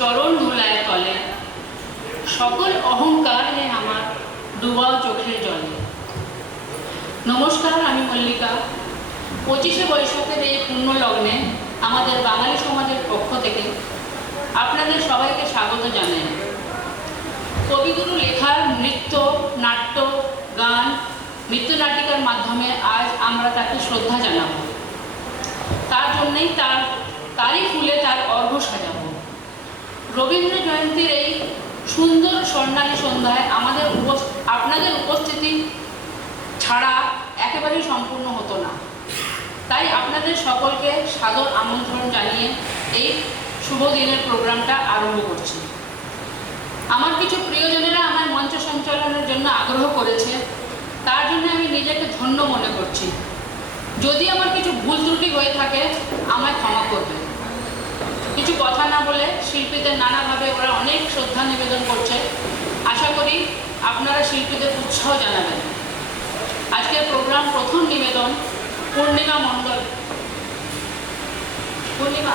চরণ ধুলায় তলে, সকল অহংকার হে আমার ডুবাও চোখের জলে। নমস্কার, আমি মল্লিকা। 25শে বৈশাখের এই পুণ্য লগ্নে আমাদের বাঙালি সমাজের পক্ষ থেকে আপনাদের সবাইকে স্বাগত জানাই। কবিগুরু লেখার নৃত্য, নাট্য, গান, নৃত্যনাটিকার মাধ্যমে আজ আমরা তাকে শ্রদ্ধা জানাবো। তার জন্যেই তারই ফুলে তার অর্ঘ্য সাজাবো। রবীন্দ্র জয়ন্তীর এই সুন্দর স্বর্ণালী সন্ধ্যায় আপনাদের উপস্থিতি ছাড়া একেবারেই সম্পূর্ণ হতো না। তাই আপনাদের সকলকে সাদর আমন্ত্রণ জানিয়ে এই শুভ দিনের প্রোগ্রামটা আরম্ভ করছি। আমার কিছু প্রিয়জনেরা আমার মঞ্চ সঞ্চালনের জন্য আগ্রহ করেছে, তার জন্য আমি নিজেকে ধন্য মনে করছি। যদি আমার কিছু ভুল ত্রুটি হয়ে থাকে আমায় ক্ষমা করবে। কিছু কথা না বলে শিল্পীদের নানাভাবে ওরা অনেক শ্রদ্ধা নিবেদন করছে। আশা করি আপনারা শিল্পীদের উৎসাহ জানাবেন। আজকের প্রোগ্রাম প্রথম নিবেদন পূর্ণিমা মণ্ডল। পূর্ণিমা।